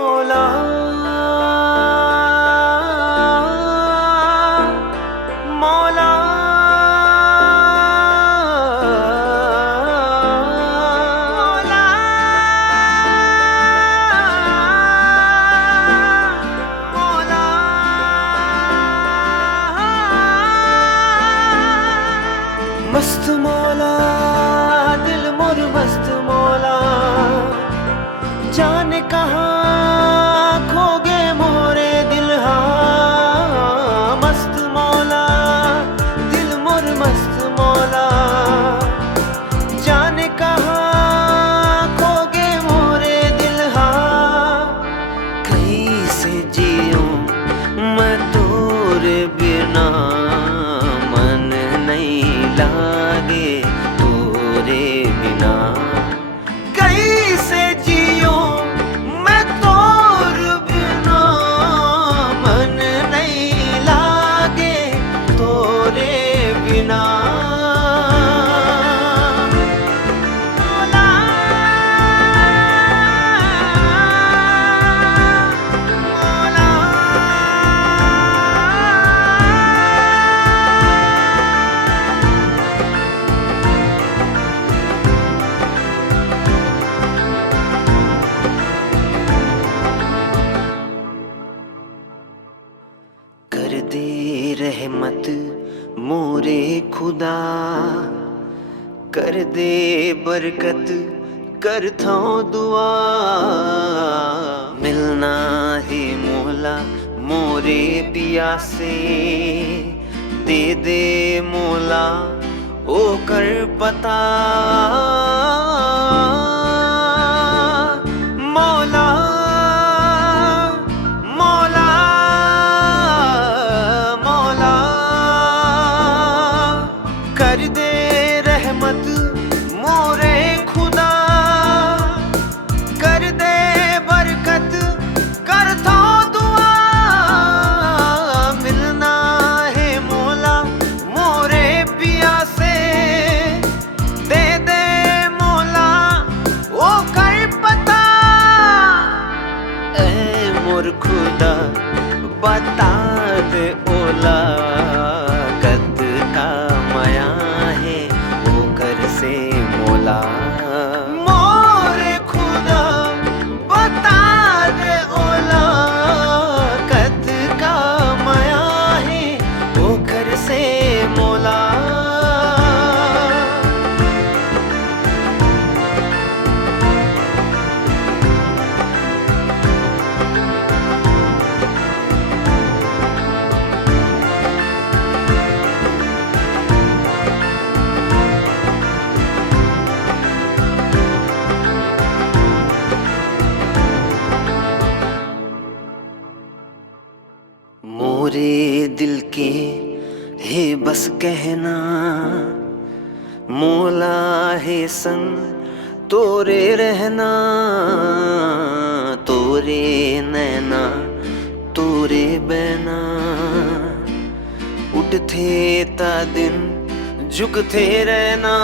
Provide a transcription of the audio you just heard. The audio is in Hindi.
मौला मौला मौला मौला मस्त मौला दिल मोर मस्त मौला जाने कहाँ खो गए मोरे दिल हाँ मस्त मौला दिल मोर मस्त मौला जाने कहाँ खो गए मोरे दिल हाँ कैसे जियूं मैं तोरे बिना मन नहीं लागे तोरे बिना कैसे जियूं मैं तोरे बिना मन नहीं लागे तोरे बिना कर दे रहमत मोरे खुदा कर दे बरकत करता दुआ मिलना है मौला मोरे पिया से दे दे मौला ओ कर पता मौला मौला मौला कर दे रहमत मोरे खुदा कर दे बरकत करता दुआ मिलना है मौला मोरे पिया से दे दे मौला वो कर पता ऐ मोर खुदा बता दे ओला कद का माया है वो घर से मौला मोरे खुदा बता दे ओला कद का माया है वो घर से मौला मोरे दिल के है बस कहना मौला है संग तोरे रहना तोरे नैना तोरे बहना उठते ता दिन झुकते रहना